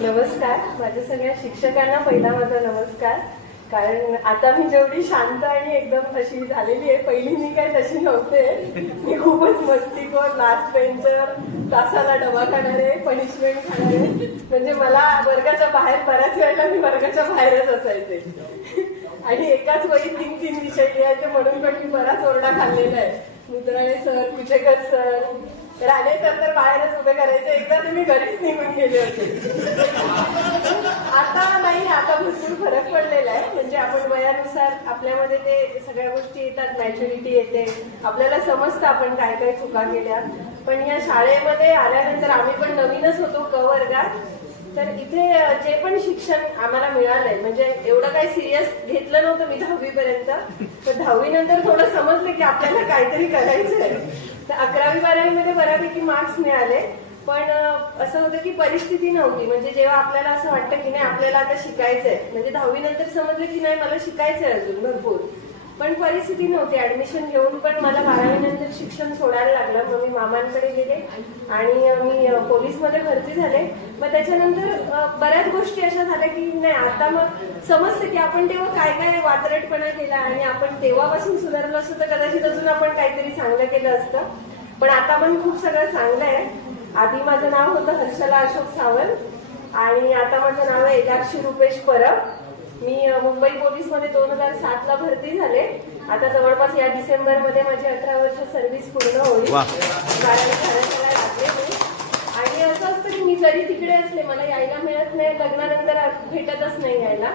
नमस्कार. माझ्या सगळ्या शिक्षकांना पहिला माझा नमस्कार. कारण आता मी जेवढी शांत आणि एकदम अशी झालेली आहे, पहिली मी काही तशी नव्हते. मी खूपच मस्तीखोर, लास्ट बेंचर, तासाला डबा खाणारे, पनिशमेंट खाणारे. म्हणजे मला वर्गाच्या बाहेर बऱ्याच वेळेला मी वर्गाच्या बाहेरच असायचे आणि एकाच वही 3 विषय लिहायचे म्हणून पण मी बराच ओरडा खाल्लेला आहे. Mudrale sir, Kuchekar sir, Rane sir तर बाहेरच उभे करायचे. एकदा तुम्ही घरीच निघून गेले होते. आता नाही, आता भरपूर फरक पडलेला आहे. म्हणजे आपण वयानुसार आपल्यामध्ये ते सगळ्या गोष्टी येतात, मॅच्युरिटी येते, आपल्याला समजतं आपण काय काय चुका केल्या. पण या शाळेमध्ये आल्यानंतर आम्ही पण नवीनच होतो क वर्गात. तर इथे जे पण शिक्षण आम्हाला मिळालंय, म्हणजे एवढं काही सिरियस घेतलं नव्हतं मी 10वी पर्यंत. तर 10वी नंतर थोडं समजलं की आपल्याला काहीतरी करायचंय. तर 11वी 12वी मध्ये बऱ्यापैकी मार्क्स मिळाले. पण असं होतं की परिस्थिती नव्हती. म्हणजे जेव्हा आपल्याला असं वाटतं की नाही आपल्याला आता शिकायचंय, म्हणजे 10वी नंतर समजलं की नाही मला शिकायचंय अजून भरपूर, पण परिस्थिती नव्हती. ऍडमिशन घेऊन पण मला 12वी नंतर शिक्षण सोडायला लागलं. मग मी मामांकडे गेले आणि मी पोलीसमध्ये भरती झाले. मग त्याच्यानंतर बऱ्याच गोष्टी अशा झाल्या की नाही आता मग समजतं की आपण तेव्हा काय काय वात्रटपणा केला आणि आपण तेव्हापासून सुधारलो असतं तर कदाचित अजून आपण काहीतरी चांगलं केलं असतं. पण आता पण खूप सगळं चांगलं आहे. आधी माझं नाव होतं हर्षला अशोक सावंत आणि आता माझं नाव आहे एकाक्षी रुपेश परब. मी मुंबई पोलीसमध्ये 2007 ला भरती झाले. आता जवळपास या डिसेंबरमध्ये माझी 18 वर्ष सर्व्हिस पूर्ण होईल. 12वी झाल्याला लागले मी. आणि असं असतं की मी जरी तिकडे असले, मला यायला मिळत नाही, लग्नानंतर भेटतच नाही यायला.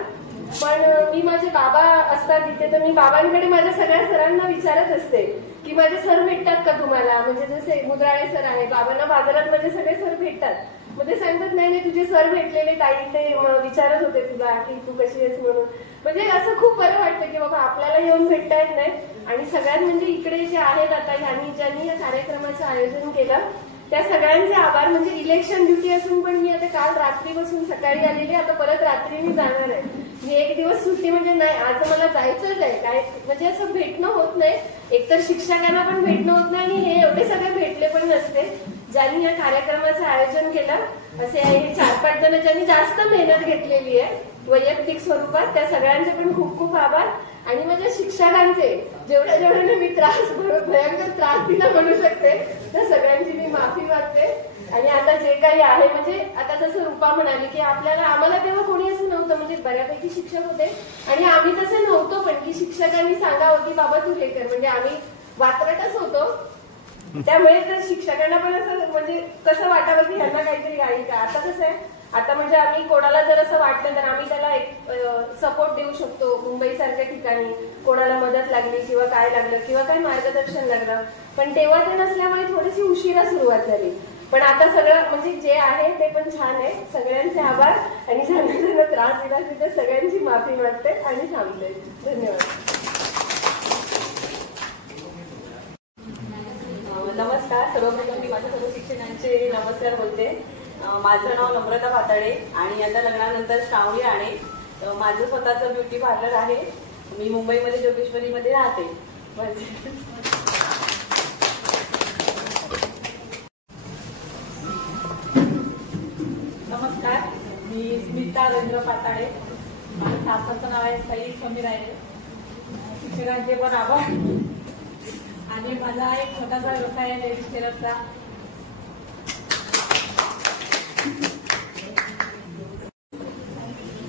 पण मी माझे बाबा असतात तिथे, तर मी बाबांकडे माझ्या सगळ्या सरांना विचारत असते की माझे सर भेटतात का तुम्हाला. म्हणजे जसे मुद्राळे सर आहे, बाबांना बाजारात माझे सगळे सर भेटतात. मग ते सांगतात नाही नाही तुझे सर भेटलेले, ताई ते विचारत होते तुला की तू कशी आहेस म्हणून. म्हणजे असं खूप बरं वाटतं की बाबा आपल्याला येऊन भेटता येत नाही. आणि सगळ्यात म्हणजे इकडे जे आहेत आता ज्यांनी या कार्यक्रमाचं आयोजन केलं त्या सगळ्यांचे आभार. म्हणजे इलेक्शन ड्युटी असून पण मी आता काल रात्रीपासून सकाळी आलेली, आता परत रात्री मी जाणार आहे. मी एक दिवस सुट्टी म्हणजे नाही, आज मला जायचंच आहे. काय म्हणजे असं भेटणं होत नाही, एकतर शिक्षकांना पण भेटणं होत नाही आणि हे एवढे सगळे भेटले पण नसते ज्यांनी या कार्यक्रमाचं आयोजन केलं. असे हे 4-5 जण ज्यांनी जास्त मेहनत घेतलेली आहे वैयक्तिक स्वरूपात, त्या सगळ्यांचे पण खूप खूप आभार. आणि माझ्या शिक्षकांचे जेवढ्या मी भयंकर त्रास दिला म्हणू शकते त्या सगळ्यांची मी माफी मागते. आणि आता जे काही आहे, म्हणजे आता जसं रूपा म्हणाली की आम्हाला तेव्हा कोणी असं नव्हतं, म्हणजे बऱ्यापैकी शिक्षक होते आणि आम्ही तसं नव्हतो पण की शिक्षकांनी सांगावं की बाबा तू हे कर. म्हणजे आम्ही वात्रटच होतो. त्यामुळे तर शिक्षकांना पण असं म्हणजे कसं वाटावं की ह्यांना काहीतरी राहील का. आता कसं आहे, आता म्हणजे आम्ही कोणाला जर असं वाटलं तर आम्ही त्याला एक सपोर्ट देऊ शकतो. मुंबई सारख्या ठिकाणी कोणाला मदत लागली किंवा काय लागलं किंवा काही मार्गदर्शन लागलं, पण तेव्हा ते नसल्यामुळे थोडीशी उशिरा सुरुवात झाली. पण आता सगळं म्हणजे जे आहे ते पण छान आहे. सगळ्यांचे आभार. आणि ज्यांना त्रास दिला तिथे सगळ्यांची माफी मागते आणि थांबते. धन्यवाद. नमस्कार. सर्वप्रथम मी माझ्या सर्व शिक्षकांचे नमस्कार बोलते. माझं नाव नम्रता पाताडे आणि आता लग्नानंतर श्रावणी राणे. माझं स्वतःचं ब्युटी पार्लर आहे. मी मुंबईमध्ये जोगेश्वरीमध्ये राहते. नमस्कार. मी स्मिता रवींद्र पाताडे. माझं सासरचं नाव आहे साई स्वामी रायडे. शिक्षकांचे पण आभार. आणि माझा एक छोटासा व्यवसाय आहे लेडीज टेलरचा.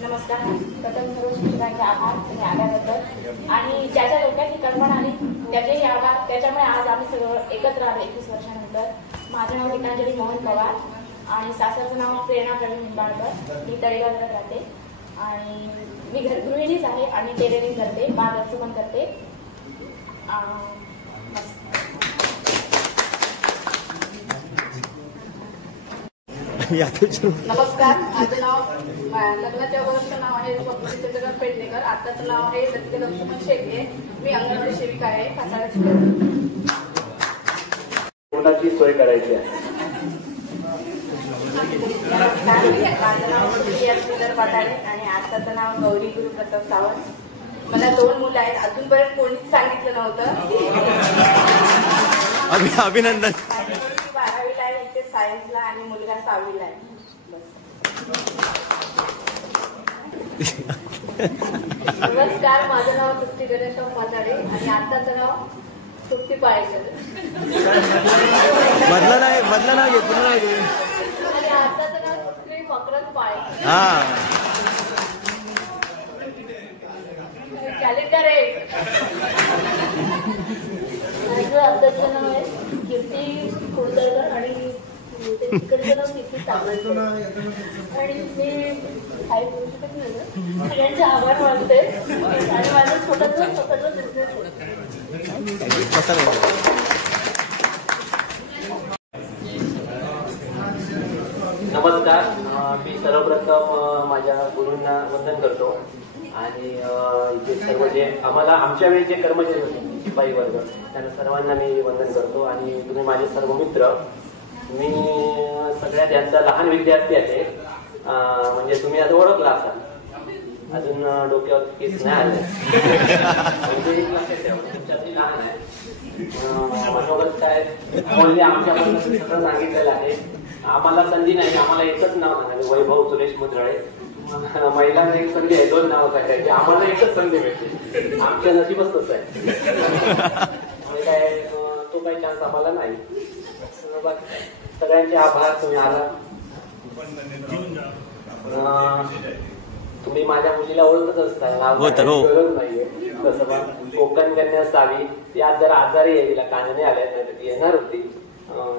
नमस्कार. प्रथम सर्व शिक्षकांचे आभार तुम्ही आल्याबद्दल. आणि ज्याच्या डोक्यात ही कल्पना आली त्याचेही आभार. त्याच्यामुळे आज आम्ही सगळं एकत्र आलो 21 वर्षानंतर. माझं नाव गीतांजली मोहन पवार आणि सासरचं नाव प्रेरणा प्रवीण निंबाळकर. मी तळेगावला राहते आणि मी गृहिणीच आहे आणि टेलरिंग करते, पार्लरचं पण करते. नमस्कार. माझं नाव लग्नाच्या अगोदरचं नाव आहे स्वप्नील चंद्रकांत पेडणेकर. आताचं नाव आहे लतिका लक्ष्मण शेळके. मी अंगणवाडी सेविका आहे कासाराची. कोणाची सोय करायची आहे. माझं नाव सुंदर पाताडे आणि आताचं नाव गौरी गुरुप्रसाद सावंत. मला 2 मुलं आहेत. अजूनपर्यंत कोणीच सांगितलं नव्हतं. अभिनंदन. 12वीला आहे, इथे सायन्सला आणि मुलगा 6वीला आहे. नमस्कार, माझं नाव तृप्ती गणेशराव पाताडे आणि आत्ताचं नाव तृप्ती पाळेकर. मधलं नाही घे, पुन्हा नाही घे. आणि आत्ताचं नाव तृप्ती मकरंद पाळेकर. हा कॅलेंडर आहे. माझं आत्ताचं नाव आहे कीर्ती कुलकर्णी आणि तिकडचं नाव कीर्ती तांबडकर. आणि मी काही बोलू शकत नाही, सगळ्यांचे आभार मानते आणि माझं स्वतःचा बिझनेस आहे. नमस्कार, मी सर्वप्रथम माझ्या गुरूंना वंदन करतो आणि इथे सर्व जे आम्हाला आमच्या वेळी जे कर्मचारी होते शिपाई वर्ग त्यांना सर्वांना मी वंदन करतो. आणि तुम्ही माझे सर्व मित्र, मी सगळ्यात यांचा लहान विद्यार्थी आहे. म्हणजे तुम्ही आता ओळखला असाल, अजून डोक्यावर केस नाही आले म्हणजे तुमच्यातली लहान आहे. मनोगत काय बोलले आमच्याबद्दल सगळं सांगितलेलं आहे. आम्हाला संधी नाही, आम्हाला एकच नाव सांगायचं, वैभव सुरेश मुद्राळे. महिलांना एक संधी आहे, 2 नावं सांगायची, आम्हाला एकच संधी मिळते. आमच्या नशीबच तसं आहे. काय तो काही चान्स आम्हाला नाही. सगळ्यांचे आभार, तुम्ही आला. तुम्ही माझ्या मुलीला ओळखत असता, गरज नाहीये. तसं पण कोकण कन्या सावी, ती आज जरा आजारी आहे, तिला कानाने आल्या नाही तर ती येणार होती,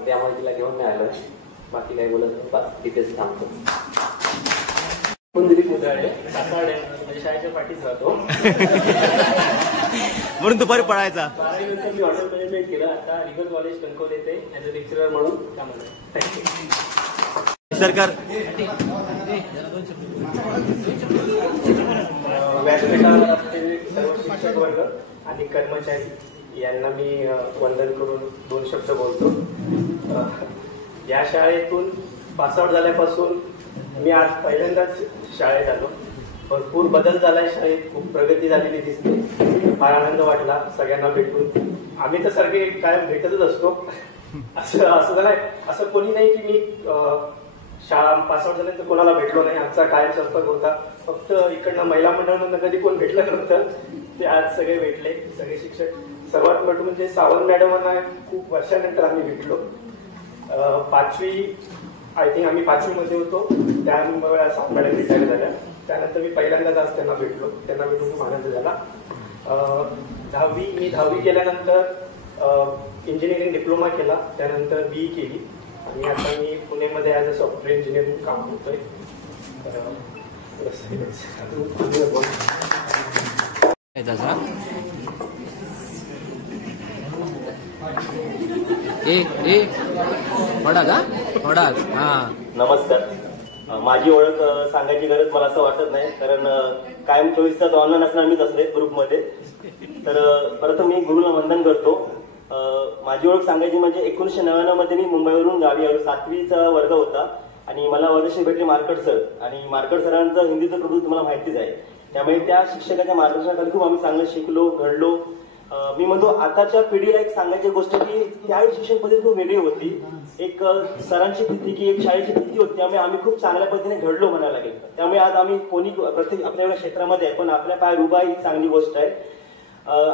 त्यामुळे तिला घेऊन नाही आलं. बाकी काही बोलत तिथेच थांबतो. दिलीप मुद्राळे, साताडे, म्हणजे शाळेच्या पाठीच राहतो. म्हणून दुपारी पळायचा. 12वी नंतर मी हॉटेल मॅनेजमेंट केलं. आता रिगल कॉलेज कणकवली येते ऍज अ लेक्चरर म्हणून कामाला. सरकार व्यासपीठावर असलेले सर्व शिक्षक वर्ग आणि कर्मचारी यांना मी वंदन करून 2 शब्द बोलतो. या शाळेतून पासआउट झाल्यापासून मी आज पहिल्यांदाच शाळेत आलो. भरपूर बदल झालाय शाळेत, खूप प्रगती झालेली दिसते. फार आनंद वाटला सगळ्यांना भेटून. आम्ही तर सारखे कायम भेटतच असतो. असं नाही, असं कोणी नाही की मी शाळा पासआउट झाल्यानंतर कोणाला भेटलो नाही. आमचा कायम संपर्क होता. फक्त इकडनं महिला मंडळामधनं कधी कोण भेटलं नव्हतं, ते आज सगळे भेटले, सगळे शिक्षक. सर्वात मोठं म्हणजे सावंत मॅडमांना खूप वर्षानंतर आम्ही भेटलो. 5वी आय थिंक आम्ही 5वी मध्ये होतो, त्यामुळे सावंत मॅडम रिटायर झाल्या. त्यानंतर मी पहिल्यांदाच आज त्यांना भेटलो, त्यांना भेटून खूप आनंद झाला. मी 10वी केल्यानंतर इंजिनिअरिंग डिप्लोमा केला, त्यानंतर BE केली आणि आता मी पुण्यामध्ये ॲज अ सॉफ्टवेअर इंजिनिअर म्हणून काम करतोय. नमस्कार, माझी ओळख सांगायची गरज मला असं वाटत नाही, कारण कायम 24 तास ऑनलाईन असणार मीच असले ग्रुपमध्ये. तर प्रथम मी गुरुला वंदन करतो. माझी ओळख सांगायची म्हणजे 1999 मध्ये मी मुंबईवरून गावी आलो. 7वीचा वर्ग होता आणि मला वर्गाशी भेटले मार्कट सर. आणि मार्कट सरांचं हिंदीचं प्रभू तुम्हाला माहितीच आहे. त्यामुळे त्या शिक्षकाच्या मार्गदर्शनाखाली खूप आम्ही चांगलं शिकलो, घडलो. मी म्हणतो आताच्या पिढीला एक सांगायची गोष्ट की त्यावेळी शिक्षण पद्धती खूप वेगळी होती. एक सरांची वृत्ती की एक शाळेची वृत्ती होती, त्यामुळे आम्ही खूप चांगल्या पद्धतीने घडलो म्हणायला लागेल. त्यामुळे आज आम्ही कोणी प्रत्येक आपल्या क्षेत्रामध्ये आहे, पण आपल्या पाय उभा ही चांगली गोष्ट आहे.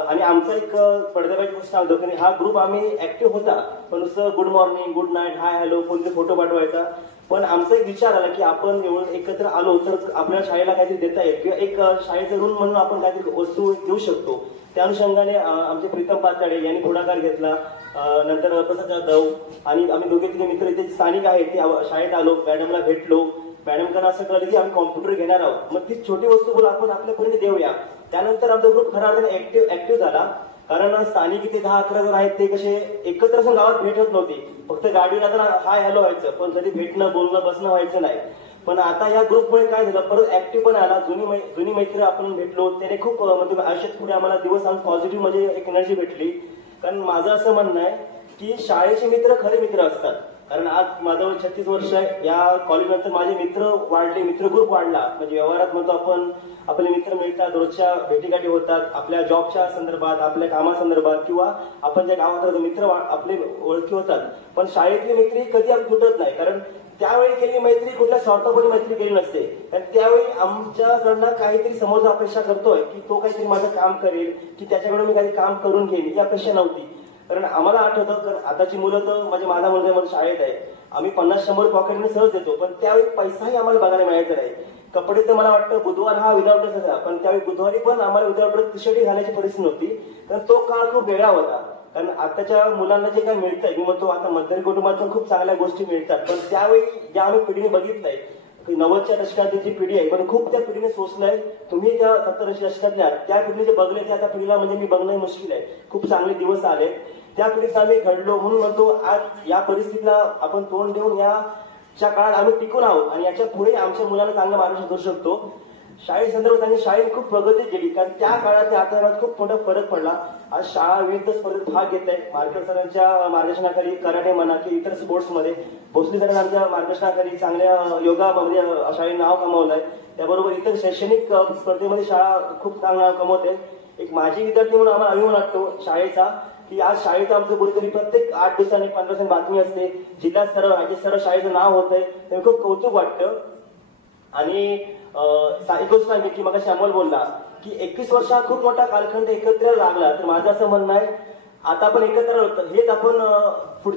आणि आमचा एक पडद्याबाजी गोष्ट सांगतो की हा ग्रुप आम्ही ऍक्टिव्ह होता, पण नुसतं good morning, good night, hi hello, कोणते फोटो पाठवायचा. पण आमचा एक विचार आला की आपण एवढं एकत्र आलो तर आपल्या शाळेला काहीतरी देता येईल किंवा एक शाळेचा ऋण म्हणून आपण काहीतरी वस्तू देऊ शकतो. त्या अनुषंगाने आमचे प्रीतम पाताडे यांनी पुढाकार घेतला. नंतर प्रसाद जाधव आणि आम्ही 2-3 मित्र इथे स्थानिक आहेत ते शाळेत आलो, मॅडमला भेटलो. मॅडमकडे असं कळलं की आम्ही कॉम्प्युटर घेणार आहोत, मग ती छोटी वस्तू बोला आपण आपल्यापर्यंत देऊया. त्यानंतर आमचा ग्रुप खरा अर्थाने ऍक्टिव्ह झाला, कारण स्थानिक इथे 10-11 जण आहेत ते कसे एकत्र असून गावात भेटत नव्हते. फक्त गाडीला तर हाय हॅलो व्हायचं, पण कधी भेटणं, बोलणं, बसणं व्हायचं नाही. पण आता या ग्रुपमुळे काय झालं, परत ऍक्टिव्ह पण आला. जुनी मैत्री आपण भेटलो, त्याने खूप म्हणजे आयुष्यात पुढे आम्हाला दिवस पॉझिटिव्ह म्हणजे एक एनर्जी भेटली. कारण माझं असं म्हणणं आहे की शाळेचे मित्र खरे मित्र असतात. कारण आज माझं 36 वर्ष आहे. या कॉलेजनंतर माझे मित्र वाढले, मित्र ग्रुप वाढला. म्हणजे व्यवहारात म्हणतो आपण आपले मित्र मिळतात, रोजच्या भेटीगाठी होतात, आपल्या जॉबच्या संदर्भात, आपल्या कामासंदर्भात किंवा आपण ज्या गावात राहतो मित्र आपले ओळखी होतात. पण शाळेतले मित्र कधी तुटत नाही, कारण त्यावेळी केलेली मैत्री कुठल्या स्वार्थापोटी मैत्री केली नसते. कारण त्यावेळी आमच्याकडनं काहीतरी समोरचा अपेक्षा करतोय की तो काहीतरी माझं काम करेल, की त्याच्याकडून मी काही काम करून घेईन, ही अपेक्षा नव्हती. कारण आम्हाला आठवतं, कारण आताची मुलं तर माझा मुलगा माझ्या शाळेत आहे, आम्ही 50-100 पॉकेटने सहज देतो, पण त्यावेळी पैसाही आम्हाला बघायला मिळायचा नाही. कपडे तर मला वाटतं बुधवार हा विदाउट ड्रेस होता, पण त्यावेळी बुधवारी पण आम्हाला विदाउट ड्रेस टी शर्ट घालायची परिस्थिती नव्हती. कारण तो काळ खूप वेगळा होता. कारण आताच्या मुलांना जे काय मिळतंय, मी म्हणतो आता मध्यम कुटुंबात पण खूप चांगल्या गोष्टी मिळतात, पण त्यावेळी ज्या आम्ही पिढीने बघितलंय, 90च्या दशकातली जी पिढी आहे, पण खूप त्या पिढीने सोचलंय. तुम्ही त्या 70च्या दशकातल्या त्या पिढीने जे बघले त्या पिढीला म्हणजे मी बघणं मुश्किल आहे. खूप चांगले दिवस आले, त्या पिढीत आम्ही घडलो. म्हणून म्हणतो आज या परिस्थितीला आपण तोंड देऊन याच्या काळात आम्ही टिकून आहोत आणि याच्या पुढे आमच्या मुलांना चांगलं मार्गदर्शन करू शकतो. शाळेसंदर्भात आणि शाळेत खूप प्रगती केली, कारण त्या काळात आता काळात खूप मोठा फरक पडला. आज शाळा विविध स्पर्धेत भाग घेत आहे. मार्केट सरांच्या मार्गदर्शनाखाली कराटे म्हणा की इतर स्पोर्ट्समध्ये, भोसले सरांच्या मार्गदर्शनाखाली चांगल्या योगामध्ये शाळेने नाव कमावलंय. त्याबरोबर इतर शैक्षणिक स्पर्धेमध्ये शाळा खूप चांगलं नाव कमवते. एक माजी विद्यार्थी म्हणून आम्हाला अभिमान वाटतो शाळेचा, की आज शाळेचं आमचं कुठेतरी प्रत्येक 8 दिवसांनी 15 दिवसांनी बातमी असते, जिल्हा स्तर राज्य स्तर शाळेचं नाव होत आहे, ते खूप कौतुक वाटतं. आणि एक गोष्ट सांगेल की मग श्यामल बोलला की 21 वर्ष हा खूप मोठा कालखंड एकत्र लागला. तर माझं असं म्हणणं आहे, आता आपण एकत्र होतो हेच आपण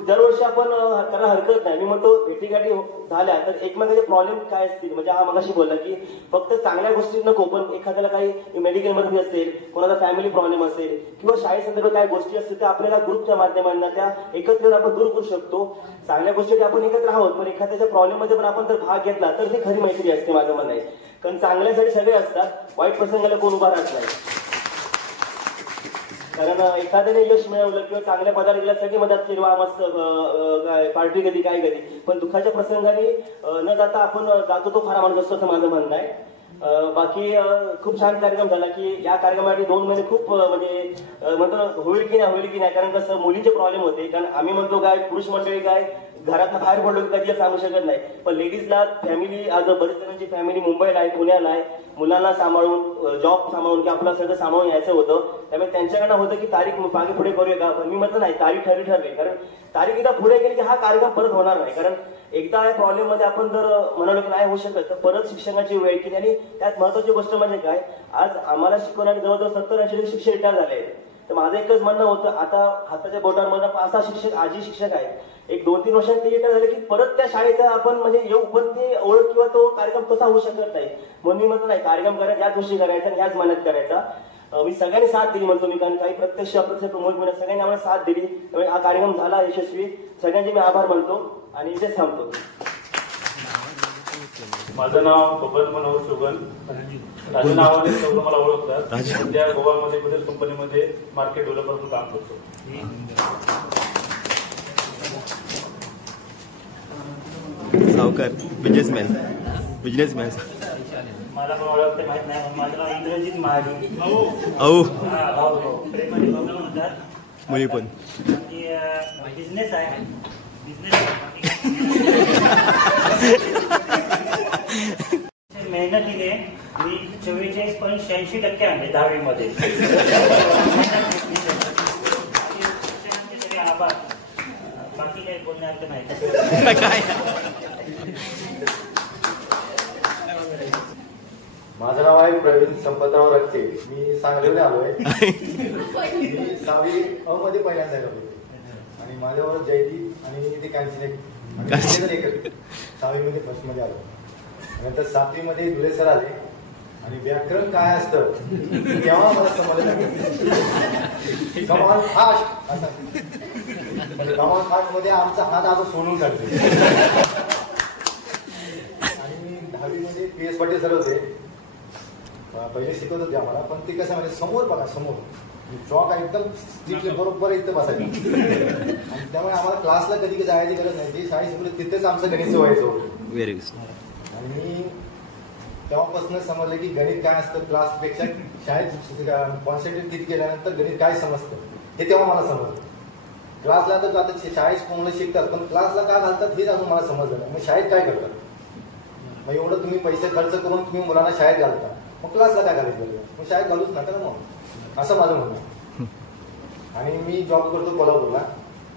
दरवर्षी आपण करायला हरकत नाही. मी म्हणतो भेटीगाठी झाल्या तर एकमेकांचे प्रॉब्लेम काय असतील, म्हणजे हा मगाशी बोलला की फक्त चांगल्या गोष्टी नको, पण एखाद्याला काही मेडिकल इमर्जन्सी असेल, कोणाचा फॅमिली प्रॉब्लेम असेल किंवा शाळेसंदर्भात काय गोष्टी असतील त्या आपल्याला ग्रुपच्या माध्यमांना त्या एकत्र आपण दूर करू शकतो. चांगल्या गोष्टी आपण एकत्र आहोत, पण एखाद्याच्या प्रॉब्लेम मध्ये पण आपण जर भाग घेतला तर ती खरी मैत्री असते माझं म्हणणं आहे. कारण चांगल्यासाठी सगळे असतात, वाईट प्रसंगाला कोण उभा राहत नाही. कारण एखाद्याने यश मिळवलं किंवा चांगल्या पदार्थ गेल्यासाठी मदत केली, मस्त पार्टी कधी काय कधी, पण दुःखाच्या प्रसंगाने न जाता आपण जातो तो खरा माणूस असतो असं माझं म्हणणं आहे. बाकी खूप छान कार्यक्रम झाला की या कार्यक्रमासाठी 2 महिने खूप म्हणजे म्हणतो होईल की नाही, कारण कसं मुलींचे प्रॉब्लेम होते. कारण आम्ही म्हणतो काय पुरुष मंडळी काय घरातनं बाहेर पडलो की कधी सांगू शकत नाही, पण लेडीजला फॅमिली आज बरेच जणांची फॅमिली मुंबईला आहे, पुण्याला आहे, मुलांना सांभाळून जॉब सांभाळून की आपलं सगळं सांभाळून यायचं होतं. त्यामुळे त्यांच्याकडनं होतं की तारीख मागे पुढे करूया का, पण मी म्हटलं नाही, तारीख ठरली. कारण तारीख एकदा पुढे गेली की हा कार्यक्रम परत होणार नाही. कारण एकदा या प्रॉब्लेम मध्ये आपण जर म्हणालो की नाही होऊ शकत तर परत शिक्षणाची वेळ केली. आणि त्यात महत्वाची गोष्ट म्हणजे काय, आज आम्हाला शिकवणारे जवळजवळ 70-80 शिक्षक रिटायर झाले आहेत. तर माझं एकच म्हणणं होतं, आता हाताच्या बोटांमध्ये 5-6 शिक्षक आजी शिक्षक आहेत, एक 2-3 वर्षांत ते रिटायर झाले की परत त्या शाळेचा आपण म्हणजे येऊ, पण ते ओळख किंवा तो कार्यक्रम तसा होऊ शकत नाही. म्हणून मी म्हणतो नाही, कार्यक्रम करायचा, ह्याच गोष्टी करायच्या आणि ह्याच मेहनत करायचा. मी सगळ्यांनी साथ दिली म्हणतो मी, कारण काही प्रत्यक्ष अप्रत्यक्ष प्रमोट मिळत सगळ्यांनी आम्हाला साथ दिली. त्यामुळे हा कार्यक्रम झाला यशस्वी. सगळ्यांचे मी आभार मानतो आणि इथेच थांबतो. माझं नाव बबन मनोहर सुगन, माझं नावाने सर्व मला ओळखतात. सध्या गोवामध्ये बरेच कंपनीमध्ये मार्केट डेव्हलपर म्हणून काम करतो. सावकार बिझनेसमॅन मला पण ओळखते माहित नाही, माझं नाव इंद्रजित महाडी. प्रेमाने बबन म्हणतात, मुली पण बिझनेस आहे. मेहनतीने मी 44.86% आणले 10वी मध्ये. सगळे आभार, बाकी काही बोलण्यासारखं नाही. माझं नाव आहे प्रवीण संपतराव रक्ते, मी सांगलीमध्ये आलोय. मी 6वी अ मध्ये पहिल्यांदा गेलो आणि माझ्यावर जयदीप आणि ते कांचन 6वी मध्ये फर्स्ट मध्ये आलो. नंतर 7वी मध्ये धुळे सर आले आणि व्याकरण काय असतं तेव्हा मला समजलं. कमाल फास्ट असं, कमाल फास्ट मध्ये आमचा हात आता सोडून काढते. आणि मी 10वी मध्ये PS पाटील सर होते, पहिले शिकवत होते आम्हाला, पण ते कसं म्हणजे समोर बघा, समोर चॉक एकदम स्ट्रिक्टली बरोबर इथं बसायचं. आणि त्यामुळे आम्हाला क्लासला कधी जायची गरज नाही, जे शाळेत शिकवलं तिथेच आमचं गणित व्हायचं होतं. Very good. आणि तेव्हापासून समजलं की गणित काय असतं, क्लासपेक्षा शाळेत कॉन्सन्ट्रेट किती केल्यानंतर गणित काय समजतं हे तेव्हा मला समजलं. क्लासला तर आता शाळेत कोणाला शिकतात, पण क्लासला काय घालतात हेच अजून मला समजलं. मग शाळेत काय करतात, मग एवढं तुम्ही पैसे खर्च करून तुम्ही मुलांना शाळेत घालता, मग क्लासला काय घालायचं, मग शाळेत घालूच नका ना मग, असं माझं म्हणणं आहे. आणि मी जॉब करतो कोल्हापूरला,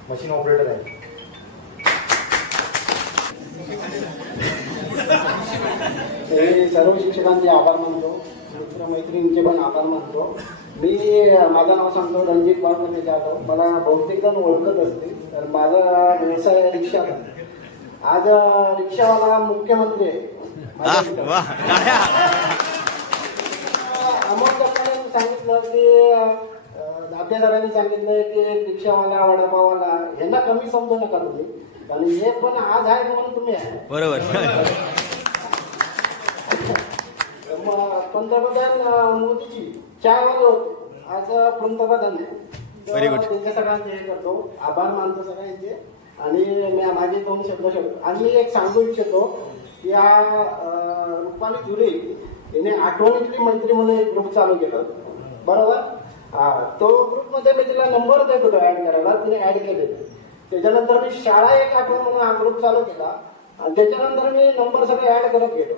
मशीन ऑपरेटर आहे. सर्व शिक्षकांचे आभार मानतो, मित्रमैत्रिणींचे पण आभार मानतो. मी माझं नाव सांगतो रणजित बाळगणे जाधव. मला बहुतेक जण ओळखत असतील. तर माझा व्यवसाय आहे रिक्षाचा. आज रिक्षावाला मुख्यमंत्री आहे. अमोल लोकांनी सांगितलं की दातेदारांनी सांगितलंय की रिक्षावाला वडापावाला यांना कमी समजू नका तुम्ही, कारण हे पण आज आहे म्हणून तुम्ही आहे. बरोबर. पंतप्रधान मोदीजी चायवाले होते, आज पंतप्रधान आहे. त्यांच्या सगळ्यांचे हे करतो, आभार मानतो सगळ्यांचे. आणि माझे 2 शब्द आणि एक सांगू इच्छितो की या रुपाली जुरे याने आठवणीतली मंत्री म्हणून एक ग्रुप चालू केला, बरोबर. तो ग्रुपमध्ये मी तिला नंबर देत होतो ऍड करायला, तिने ऍड केले. त्याच्यानंतर मी शाळा एक आठवण म्हणून हा ग्रुप चालू केला आणि त्याच्यानंतर मी नंबर सगळे ऍड करत गेलो.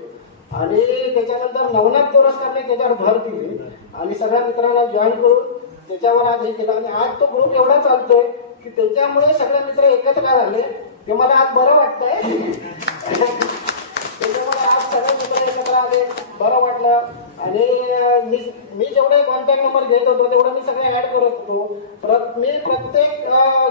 आणि त्याच्यानंतर नवनाथ पुरस्कारने त्याच्यावर भर दिली आणि सगळ्या मित्रांना जॉईन करून त्याच्यावर आज हे केलं. आणि आज तो ग्रुप एवढा चालतोय की त्याच्यामुळे सगळे मित्र एकत्र झाले, ते मला आज बरं वाटतंय. त्याच्यामुळे आज सगळे मित्र एकत्र आले, बरं वाटलं. आणि मी जेवढे कॉन्टॅक्ट नंबर घेत होतो तेवढे मी सगळे ऍड करत होतो. मी प्रत्येक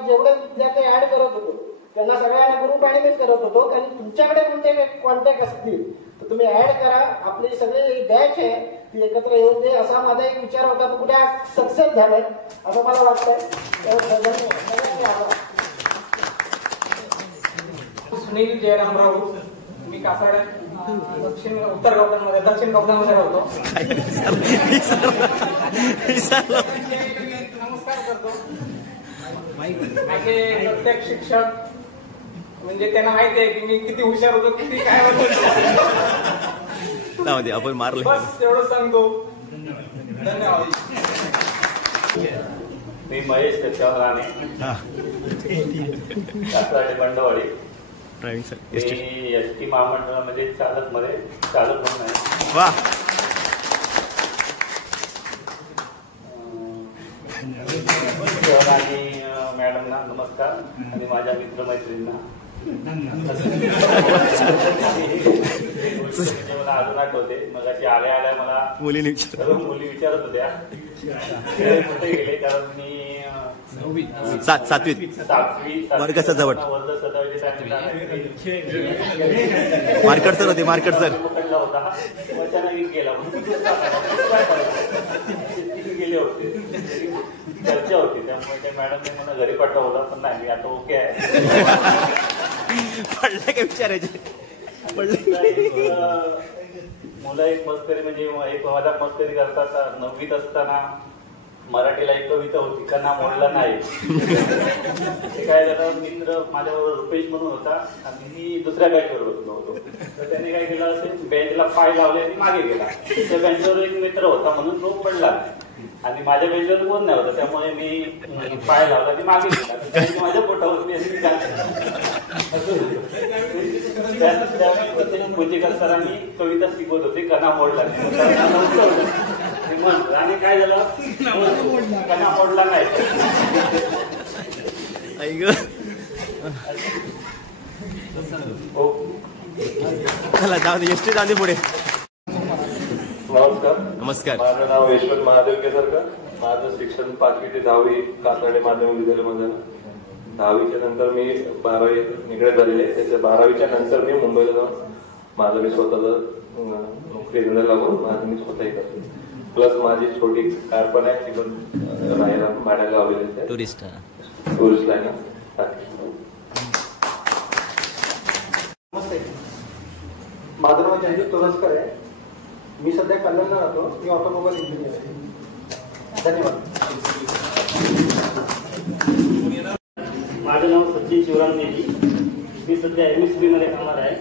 जेवढे विद्यार्थी ऍड करत होतो त्यांना सगळ्यांना ग्रुप ऍडमिट करत होतो. कारण तुमच्याकडे कोणते कॉन्टॅक्ट असतील तर तुम्ही ऍड करा. आपली सगळी बॅच आहे ती एकत्र येऊन दे, असा माझा एक विचार होता. तो कुठे सक्सेस झालाय असं मला वाटतंय. सुनील जयराम राऊत, मी कासाड उत्तर गौतममध्ये दक्षिण गौतममध्ये राहतो. नमस्कार करतो. माझे प्रत्येक शिक्षक म्हणजे त्यांना माहिती आहे की मी किती हुशार होतो, किती काय होतो. आपण मारलं बस एवढं सांगतो. धन्यवाद. मी महेश राणे, कासाडे बंडवाडी. एसटी महामंडळामध्ये चालक म्हणून आहे. वा. आणि मॅडमना नमस्कार आणि माझ्या मित्रमैत्रिणींना मला अजून आठवते. मग अशी आल्या मला मुली विचारत होत्या कुठे गेले, कारण मी 7वी वर्ग 7 मार्केट सर होते. मार्केट सर होता अचानक गेला गेले होते, चर्चा होती. त्यामुळे त्या मॅडमने मला घरी पाठवला, पण नाही मी आता ओके आहे. पडलं काय विचारायचे. मुलं एक मस्करी म्हणजे एक मजाक मस्करी करतात. 9वीत असताना मराठीला एक कविता होती, कणा मोडला नाही. ते काय झालं, मित्र माझ्याबरोबर रुपेश म्हणून होता आणि मी दुसऱ्या बँचवर बसलो होतो. तर त्याने काय केलं असेल, बेंचला पाय लावले आणि मागे गेला. त्या बेंचवर एक मित्र होता म्हणून तो पडला आणि माझ्या बेंचवर कोण नाही होता, त्यामुळे मी पाय लावला आणि मागे गेला. माझ्या पोटावरती पूजे करताना मी कविता शिकवत होते, कणा मोडला आणि काय झालं, कणा मोडला नाही. चला जाऊ दे, एसटी जाऊ दे पुढे. नमस्कार. माझं नाव यशवंत महादेव केसरकर. माझं शिक्षण 5वी ते 10वी कासाडे माध्यमिक विद्यालयामध्ये. 10वीच्या नंतर मी 12वी निगडीत झालेले. त्याच्या 12वीच्या नंतर मी मुंबईला जाऊन माझं मी स्वतःच नोकरी धंदा लागून माझं मी स्वतःही करतो. प्लस माझी छोटी कार पण आहे, ती पण राहायला भाड्याला लावलेली आहे. Tourist line. नमस्ते. माझं नाव जयदीप तोरसकर आहे. मी सध्या कल्याणला राहतो. मी ऑटोमोबाईल इंजिनियर आहे. धन्यवाद. माझं नाव सचिन शिवराम देवी. मी सध्या MSB मध्ये कामाला आहे.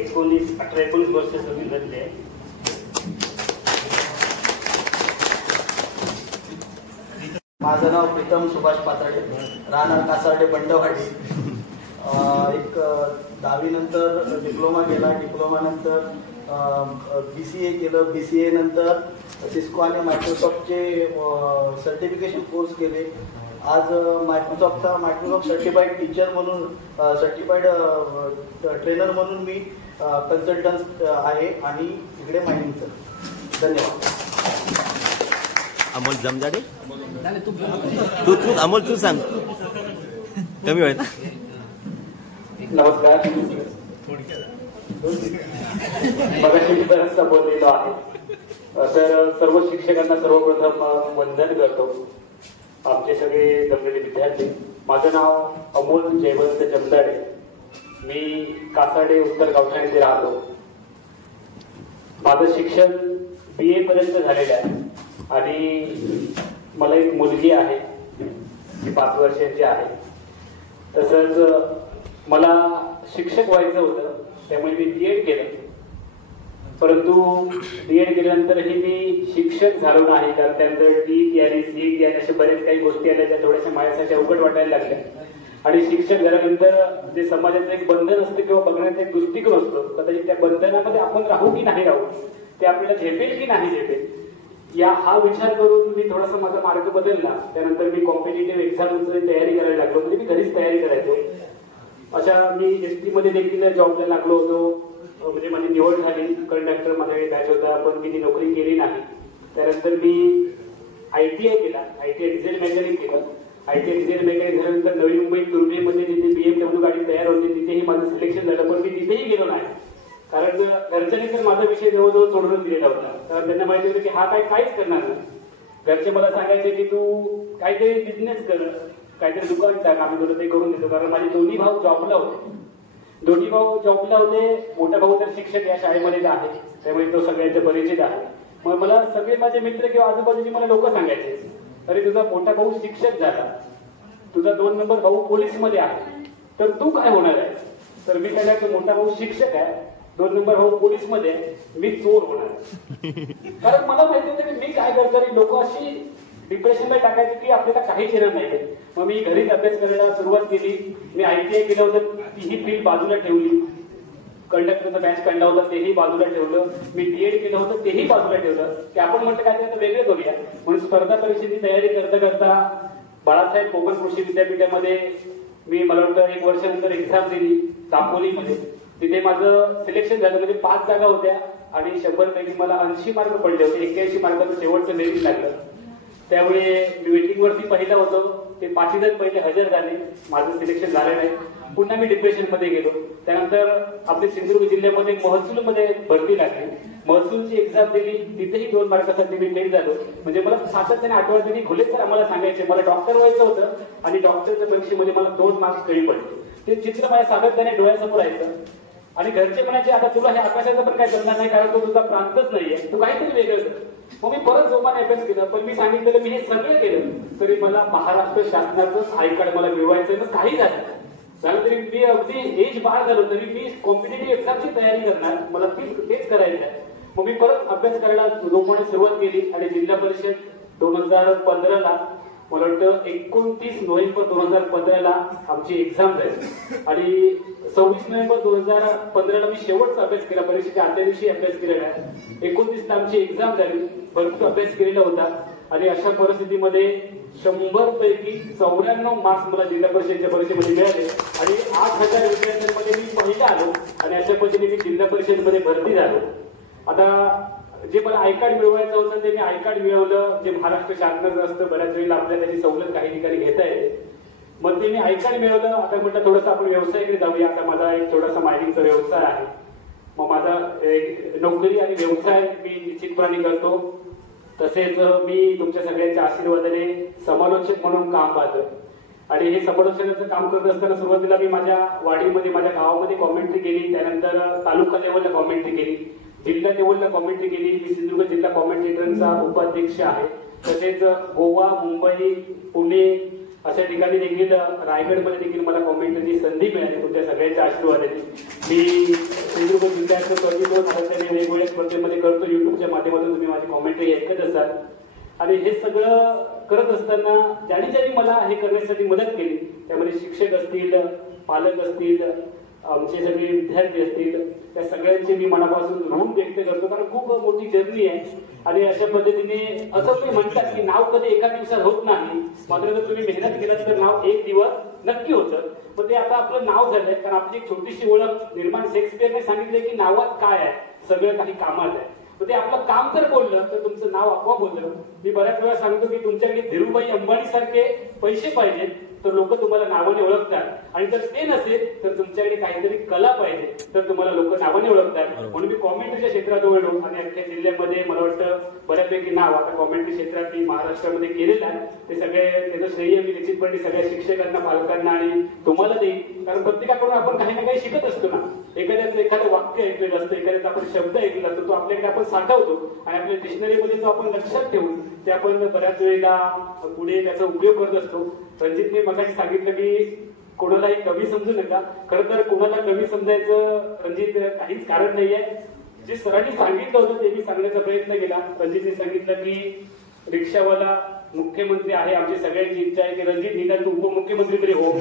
18-19 वर्ष सर्व्हिस झालेली आहे. माझं नाव प्रीतम सुभाष पाताडे, राहणार कासारडे बंडवाडी. एक 10वी नंतर डिप्लोमा केला. डिप्लोमा नंतर BCA केलं. BCA नंतर सिस्को आणि मायक्रोसॉफ्टचे सर्टिफिकेशन कोर्स केले. आज मायक्रोसॉफ्ट सर्टिफाईड टीचर म्हणून सर्टिफाईड ट्रेनर म्हणून मी कन्सल्टंट आहे आणि इकडे मायनिंगचं. धन्यवाद. अमोल जमजाडे तू अमोल तू सांग कमी वेळ. नमस्कार. मगाशी मी बराचसा बोललेलो आहे. तर सर्व शिक्षकांना सर्वप्रथम वंदन करतो. आमचे सगळे जमलेले विद्यार्थी. माझं नाव अमोल जयवंत जमदाडे. मी कासाडे उत्तर गावठाण येथे राहतो. माझं शिक्षण BA पर्यंत झालेलं आहे आणि मला एक मुलगी आहे, ती 5 वर्षांची आहे. तसंच मला शिक्षक व्हायचं होतं, त्यामुळे मी B.Ed केलं. परंतु B.Ed केल्यानंतरही मी शिक्षक झालो नाही, कारण त्यानंतर TET आणि CET आणि अशा बरेच काही गोष्टी आल्या ज्या थोड्याशा माझ्यासाठी अवघड वाटायला लागल्या. आणि शिक्षक झाल्यानंतर जे समाजाचं एक बंधन असतं किंवा बघण्याचा एक दृष्टिकोन असतो, कदाचित त्या बंधनामध्ये आपण राहू की नाही राहू, ते आपल्याला झेपेल की नाही झेपेल, हा विचार करून मी थोडासा माझा मार्ग बदलला. त्यानंतर मी कॉम्पिटेटिव्ह एक्झामची तयारी करायला लागलो. म्हणजे मी घरीच तयारी करायचो. अशा मी ST मध्ये देखील जॉबला लागलो होतो. म्हणजे माझी निवड झाली. कंडक्टर माझ्याकडे बॅच होता, पण मी ती नोकरी केली नाही. त्यानंतर मी ITI केला. ITI डिझेल मेकॅनिक केलं. ITI डिझेल मेकॅनिक झाल्यानंतर नवी मुंबई तुर्भेमध्ये जिथे BMW गाडी तयार होती तिथेही माझं सिलेक्शन झालं, पण मी तिथेही गेलो नाही. कारण घरच्यांनी तर माझा विषय जवळजवळ सोडून दिलेला होता. कारण त्यांना माहिती होतं की हा काहीच करणार नाही. घरचे मला सांगायचे की तू काहीतरी बिझनेस कर, काहीतरी दुकान टाक, आम्ही तुला ते करून देतो. कारण माझे दोन्ही भाऊ जॉबला होते. मोठा भाऊ तर शिक्षक या शाळेमध्येच आहे, त्यामुळे तो सगळ्यांच्या परिचित आहे. मग मला सगळे माझे मित्र किंवा आजूबाजूचे मला लोक सांगायचे, अरे तुझा मोठा भाऊ शिक्षक झाला, तुझा 2 नंबर भाऊ पोलीसमध्ये आहे, तर तू काय होणार आहे? तर मी काय, तो मोठा भाऊ शिक्षक आहे, 2 नंबर भाऊ पोलीसमध्ये, मी चोर होणार. कारण मला माहिती होतं की मी काय करतो, लोक अशी डिप्रेशनमध्ये टाकायचे की आपल्याला काहीच येणार नाही. मग मी घरीच अभ्यास करायला सुरुवात केली. मी ITI केलं होतं, तीही फील्ड बाजूला ठेवली. कंडक्टरचा बॅच काढला होता, तेही बाजूला ठेवलं. मी B.Ed केलं होतं, तेही बाजूला ठेवलं. की आपण म्हटलं काय ते वेगळे करूया. म्हणून स्पर्धा परीक्षेची तयारी करता करता बाळासाहेब कोकण कृषी विद्यापीठामध्ये मी, मला वाटतं 1 वर्षानंतर एक्झाम दिली दापोलीमध्ये. तिथे माझं सिलेक्शन झालं. म्हणजे 5 जागा होत्या आणि 100 पैकी मला 80 मार्क पडले होते. 81 मार्काचं शेवटचं मेरिट लागलं. त्यामुळे मी वेटिंग वरती पहिला होतो. ते 5 जण पहिले हजर झाले, माझं सिलेक्शन झालं नाही. पुन्हा मी डिप्रेशन मध्ये गेलो. त्यानंतर आपल्या सिंधुदुर्ग जिल्ह्यामध्ये महसूलमध्ये भरती लागली. महसूलची एक्झाम दिली, तिथेही 2 मार्कासाठी मी फेल झालो. म्हणजे मला सातत्याने आठवतं की घोले सर आम्हाला सांगायचे मला डॉक्टर व्हायचं होतं आणि डॉक्टरच्या परीक्षेमध्ये मला 2 मार्क्स कमी पडले. ते चित्र माझ्या सातत्याने डोळ्यासमोर यायचं. आणि घरचे म्हणायचे आता तुला हे आकाशाचं पण काय करणार नाही, कारण तो तुझा प्रांतच नाहीये, तू काहीतरी वेगळं कर. मग मी परत जोमाने अभ्यास केला. पण मी सांगितलेलं मी हे सगळं केलं तरी मला महाराष्ट्र शासनाचं आय कार्ड मला मिळवायचं ना, काही झालं तरी मी अगदी एज बाळ झालो तरी मी कॉम्पिटेटिव्ह एक्झामची तयारी करणार, मला तेच करायचं आहे. मग मी परत अभ्यास करायला जोमाने सुरुवात केली. आणि जिल्हा परिषद 2015ला, मला वाटतं 29 नोव्हेंबर 2015ला आमची एक्झाम झाली. आणि 26 नोव्हेंबर 2015ला मी शेवटचा अभ्यास केला. परीक्षेच्या आदल्या दिवशी अभ्यास केलेला आहे. 29ला आमची एक्झाम झाली. भरपूर अभ्यास केलेला होता. आणि अशा परिस्थितीमध्ये 100 पैकी 94 मार्क्स मला जिल्हा परिषदेच्या परीक्षेमध्ये मिळाले. आणि 8,000 विद्यार्थ्यांमध्ये मी पहिला आलो. आणि अशा पद्धतीने मी जिल्हा परिषदेमध्ये भरती झालो. आता जे मला आय कार्ड मिळवायचं होतं ते मी आय कार्ड मिळवलं. जे महाराष्ट्र शासनाचं असतं, बऱ्याच वेळेला आपल्याला त्याची सवलत काही ठिकाणी घेता येते. मग ते मी आय कार्ड मिळवलं. आता म्हटलं थोडंसं आपण व्यवसायाकडे जाऊया. आता माझा एक थोडासा मायनिंगचा व्यवसाय आहे. मग माझा नोकरी आणि व्यवसाय मी निश्चितपणे करतो. तसेच मी तुमच्या सगळ्यांच्या आशीर्वादाने समालोचक म्हणून काम पाहतो. आणि हे समालोचनाचं काम करत असताना सुरुवातीला मी माझ्या वाडीमध्ये, माझ्या गावामध्ये कॉमेंट्री केली. त्यानंतर तालुका लेवलला कॉमेंट्री केली, जिल्हा लेवलला कॉमेंट्री केली. मी सिंधुदुर्ग जिल्हा कॉमेंटेटरचा उपाध्यक्ष आहे. तसेच गोवा, मुंबई, पुणे अशा ठिकाणी देखील, रायगडमध्ये देखील मला कॉमेंट्रीची संधी मिळाली तुमच्या सगळ्यांच्या आशीर्वादाने. मी सिंधुदुर्ग जिल्ह्याचं प्रतिनिधित्व सातत्याने वेगवेगळ्या स्पर्धेमध्ये करतो. युट्यूबच्या माध्यमातून तुम्ही माझी कॉमेंट्री ऐकत असाल. आणि हे सगळं करत असताना ज्यांनी मला हे करण्यासाठी मदत केली, त्यामध्ये शिक्षक असतील, पालक असतील, आमचे सगळे विद्यार्थी असतील, त्या सगळ्यांचे मी मनापासून ऋण व्यक्त करतो, कारण खूप मोठी जर्नी आहे. आणि अशा पद्धतीने असं तुम्ही म्हणतात की नाव कधी एका दिवसात होत नाही, मात्र जर तुम्ही मेहनत केलात तर नाव एक दिवस नक्की होतं. पण ते आता आपलं नाव झालंय, कारण आपली एक छोटीशी ओळख निर्माण शेक्सपियरने सांगितलंय की नावात काय आहे, सगळं काही कामात आहे. तर ते आपलं काम जर बोललं तर तुमचं नाव आपोआप होतं. मी बऱ्याच वेळा सांगतो की तुमच्याकडे धीरूभाई अंबानी सारखे पैसे पाहिजे तर लोक तुम्हाला नावाने ओळखतात, आणि जर ते नसेल तर तुमच्याकडे काहीतरी कला पाहिजे तर तुम्हाला लोक नावाने ओळखतात. म्हणून मी कॉमेंट्रीच्या क्षेत्रात ओळखलो आणि अख्ख्या जिल्ह्यामध्ये मला वाटतं बऱ्यापैकी नाव आता कॉमेंट्री क्षेत्रात मी महाराष्ट्रामध्ये केलेलं आहे. ते सगळे त्याचं श्रेय मी निश्चितपणे सगळ्या शिक्षकांना, पालकांना आणि तुम्हाला देईल, कारण प्रत्येकाकडून आपण काही ना काही शिकत असतो ना. एखाद्याचं एखादं वाक्य ऐकलेलं असतं, एखाद्याचा आपण शब्द ऐकलेला असतो, तो आपल्याकडे आपण साठवतो आणि आपल्या डिक्शनरीमध्ये तो आपण लक्षात ठेवून ते आपण बऱ्याच वेळेला पुढे त्याचा उपयोग करत असतो. रणजितने मगाशी सांगितलं की कोणालाही कवी समजू नका. खरं तर कोणाला कवी समजायचं रणजित काहीच कारण नाहीये. जे सरांनी सांगितलं होतं ते मी सांगण्याचा प्रयत्न केला. रणजितने सांगितलं की रिक्षावाला मुख्यमंत्री आहे, आमची सगळ्यांची इच्छा आहे की रणजित निदान तू उपमुख्यमंत्री तरी हो.